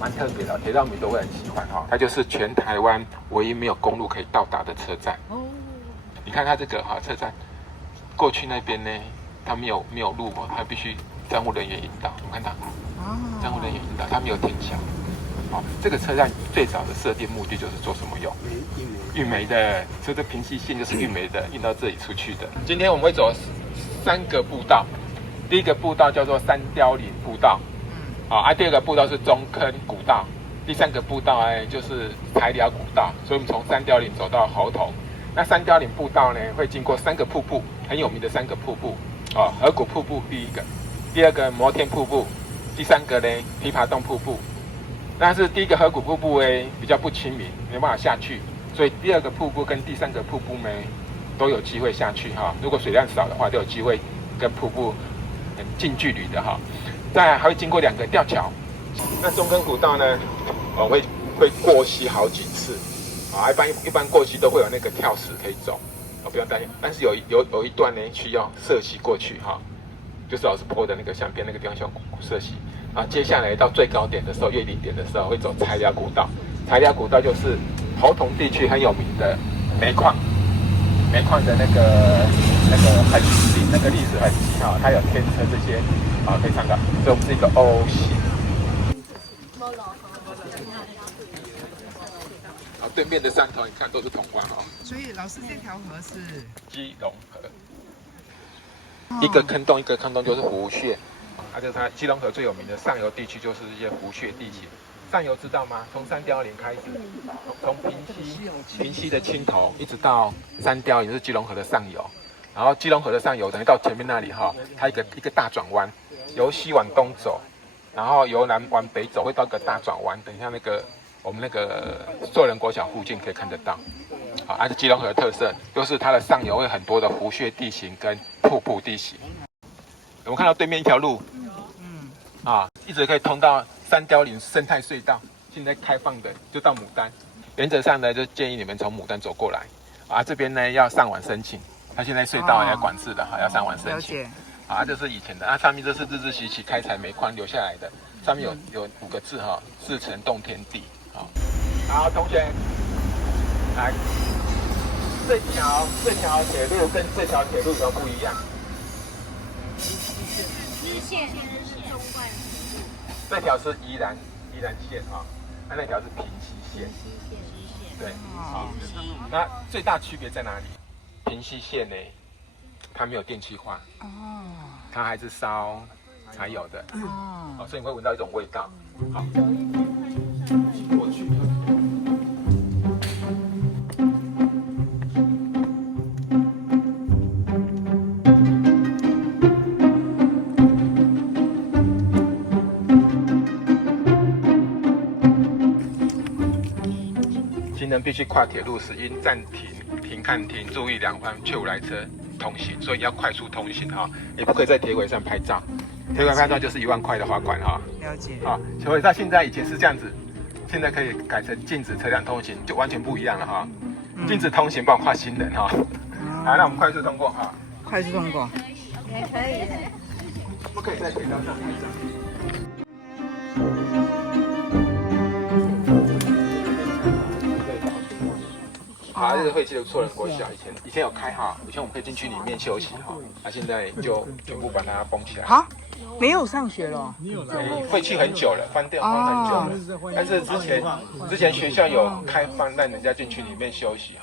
蛮特别的，铁道迷都会很喜欢哈。它就是全台湾唯一没有公路可以到达的车站。哦，你看它这个车站过去那边呢，它没有路哦，它必须站务人员引导。你看它，站务人员引导，它没有停下。好，这个车站最早的设定目的就是做什么用？运煤的，所以这平溪线就是运煤的，运到这里出去的。今天我们会走3个步道，第一个步道叫做三貂岭步道，第二个步道是中坑古道，第3个步道就是台寮古道，所以我们从三貂岭走到猴头。那三貂岭步道呢，会经过3个瀑布，很有名的3个瀑布，河谷瀑布第1个，第2个摩天瀑布，第3个呢琵琶洞瀑布。但是第1个河谷瀑布比较不亲民，没办法下去，所以第2个瀑布跟第3个瀑布呢都有机会下去哈。如果水量少的话，都有机会跟瀑布很近距离的哈。再来还会经过2个吊桥。那中坑古道呢，会过溪好几次一般过溪都会有那个跳石可以走，不用担心。但是有一段呢需要涉溪过去哈，就是老师坡的那个相边那个地方需要涉溪。接下来到最高点的时候，越顶点的时候会走台寮古道。台寮古道就是猴硐地区很有名的煤矿的那个痕迹，那个历史痕迹它有天车这些可以参考。所以我们是一个 O 型。对面的山头你看都是铜瓜所以老师这条河是基隆河，一个坑洞就是湖穴。就是它基隆河最有名的上游地区就是一些湖穴地形。上游知道吗？从三貂岭开始，从平溪的青头一直到三貂岭是基隆河的上游。然后基隆河的上游等于到前面那里它一个大转弯，由西往东走，然后由南往北走，会到一个大转弯。等一下我们那个寿仁国小附近可以看得到。是基隆河的特色，就是它的上游会很多的湖穴地形跟瀑布地形。我们看到对面一条路，一直可以通到三貂岭生态隧道，现在开放的就到牡丹。原则上呢，就建议你们从牡丹走过来，这边呢要上网申请，它现在隧道也管制的要上网申请。这是以前的，上面这是日治时期开采煤矿留下来的，上面有5个字四城洞天地。好，同学，来，这条铁路跟这条铁路有什么不一样？支线是中冠线，这条是宜兰线那条是平溪线。对，那最大区别在哪里？平溪线呢，它没有电气化，它还是烧柴油的，所以你会闻到一种味道。好，过去。行人必须跨铁路时，应暂停、停看停，注意两方确无来车通行，所以要快速通行也不可以在铁轨上拍照。铁轨拍照就是1万块的罚款了解。所以它现在以前是这样子，现在可以改成禁止车辆通行，就完全不一样了禁止通行，不然跨行人好，那我们快速通过快速通过。也可以的。不可以在铁道上拍照。这是废弃的寿仁国小，以前有开以前我们可以进去里面休息现在就全部把它封起来。没有上学了？废弃很久了，翻很久了。但是之前学校有开放让人家进去里面休息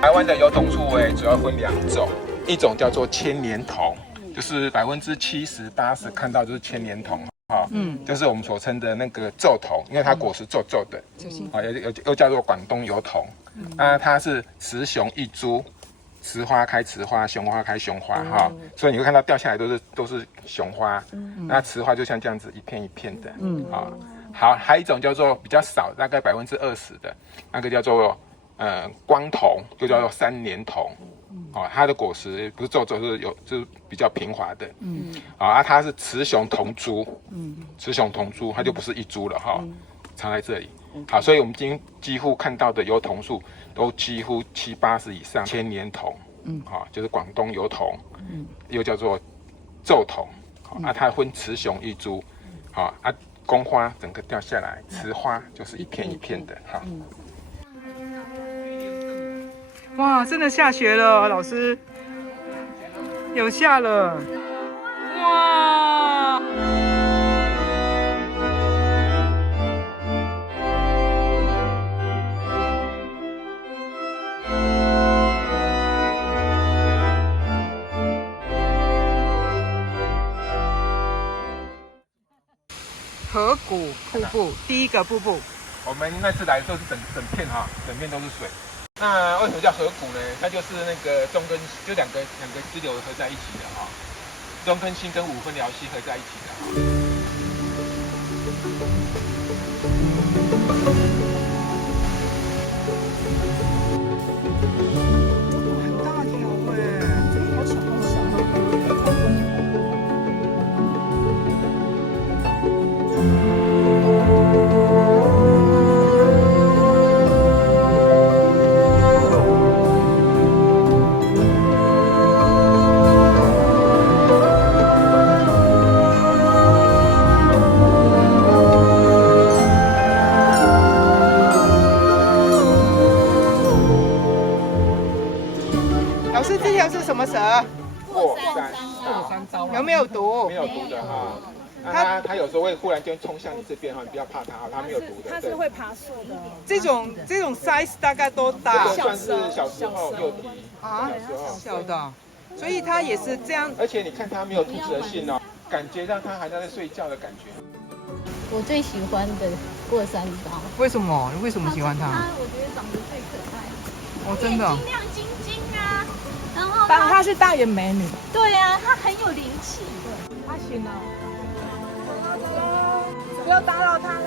台湾的油桐树主要分2种，一种叫做千年桐，就是70%、80%看到就是千年桐就是我们所称的那个皱桐，因为它果实皱皱的，又叫做广东油桐。它是雌雄异株，雌花开雌花，雄花开雄花所以你会看到掉下来都是雄花，那雌花就像这样子一片一片的好，还有一种叫做比较少，大概20%的，那个叫做光桐，就叫做3年桐哦，它的果实不是皱皱，就是比较平滑的。它是雌雄同株。雌雄同株，它就不是一株了哈。藏在这里。好，所以我们今天几乎看到的油桐树都几乎70、80以上千年桐。就是广东油桐。又叫做皱桐。它分雌雄一株。公花整个掉下来，雌花就是一片一片的哈。哇，真的下雪了，老师，有下了，哇！河谷瀑布，第一个瀑布。我们那次来的时候是整片都是水。那为什么叫河谷呢？它就是那个中根，就两个支流合在一起的哈。中根溪跟五分寮溪合在一起的。很大条哎，好小好小。老师，这条是什么蛇？过山招。有没有毒？没有毒的哈。它有时候会忽然间冲向你这边哈，你不要怕它，它没有毒的。它是会爬树的。这种 size 大概多大？这个算是小时候幼体啊，小的，所以它也是这样。而且你看它没有吐舌性哦，感觉到它还在睡觉的感觉。我最喜欢的过山招。为什么？你为什么喜欢它？我觉得长得最可爱。哦，真的。眼睛亮晶晶啊，然后她是大眼美女。对啊，她很有灵气。她行了。不要打扰她了。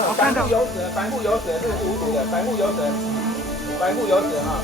我看到白木游蛇是无毒的，白木游蛇哈。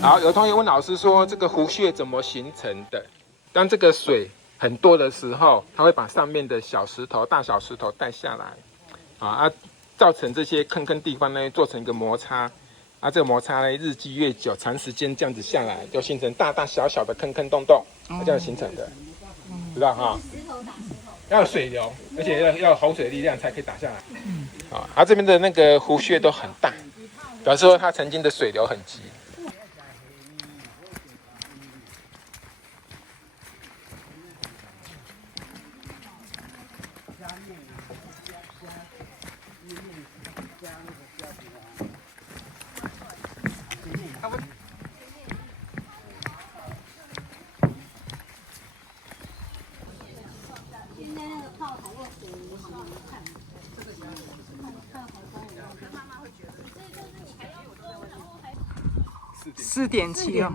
好，有同学问老师说，这个湖穴怎么形成的？当这个水很多的时候，它会把上面的大小石头带下来，造成这些坑地方呢，做成一个摩擦，这个摩擦呢，日积月久，长时间这样子下来，就形成大大小小的坑洞洞，这样形成的，知道哈？要有水流，而且要有洪水力量才可以打下来。这边的那个湖穴都很大，表示说它曾经的水流很急。4.7哦，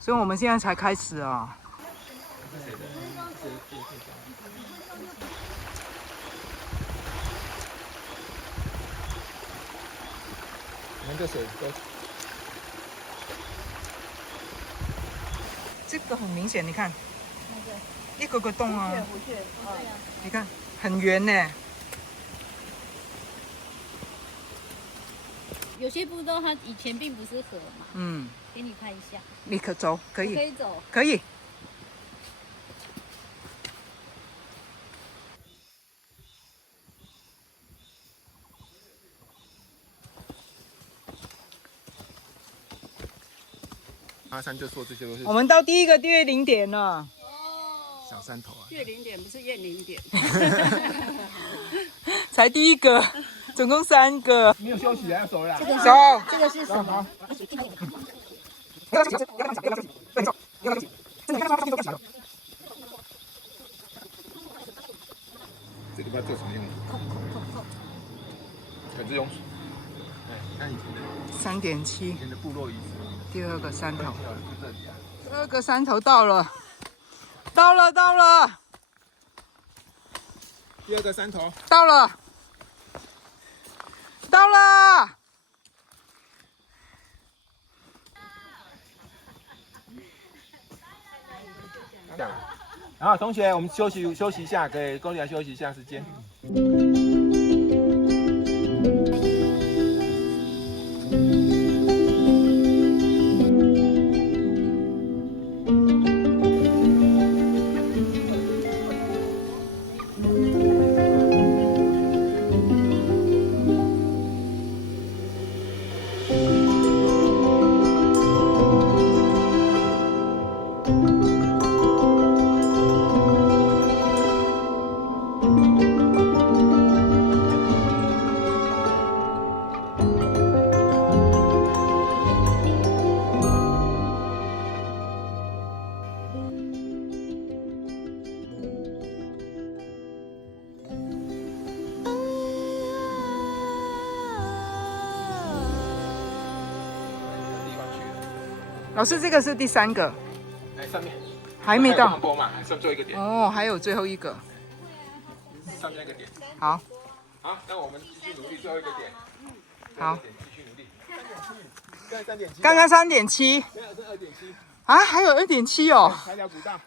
所以我们现在才开始啊。们这水都这个很明显，你看，那个一个个洞啊，不是，对啊，你看很圆呢。有些步道它以前并不是河嘛，嗯，给你拍一下，立刻走，可可以，以走。可以。阿三就说这些都是我们到第一个月龄点了，小山头啊。月龄点不是燕龄点，才第一个，总共3个。没有休息啊，要走了啦。走。这个是什么？这里不知道做什么用的。可是用水。哎，你看以3.7，前的部落遗址，第2个山头，就这里啊。第2个山头到了，到了，第2个山头，到了，到了。这样。然后同学，我们休息一下，给公里休息一下时间。老师，这个是第3个，哎，上面还没到。波嘛，还剩最后一个点，哦，还有最后一个。上面那个点。好，好，那我们继续努力，最后一个点。好，继续努力。现在3.7。刚刚3.7，现在是2.7。啊，还有2.7哦。材料古道。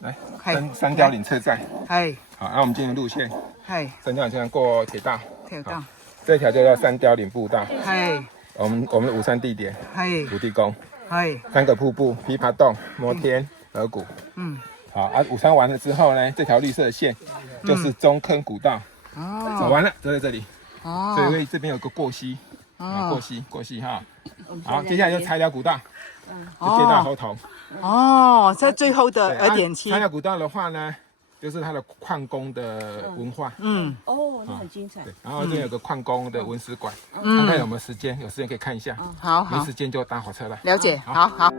来，嗨三貂岭车站。嗨好，那我们进入路线。嗨，三貂岭车站过铁道，铁道，这条就叫三貂岭步道。嗨我们的午餐地点，嗨土地公嗨， ，3个瀑布，琵琶洞、摩天、河谷。嗯，好啊，午餐完了之后呢，这条绿色的线就是中坑古道，走哦完了就在这里。哦，所以这边有个过溪，啊，过溪哈。好，接下来就材料古道，就接到后头。哦，在最后的材2.7，料古道的话呢，就是它的矿工的文化。嗯哦，那很精彩。对，然后这边有个矿工的文史馆，看看有没有时间，有时间可以看一下。好好没时间就搭火车了。了解，好好。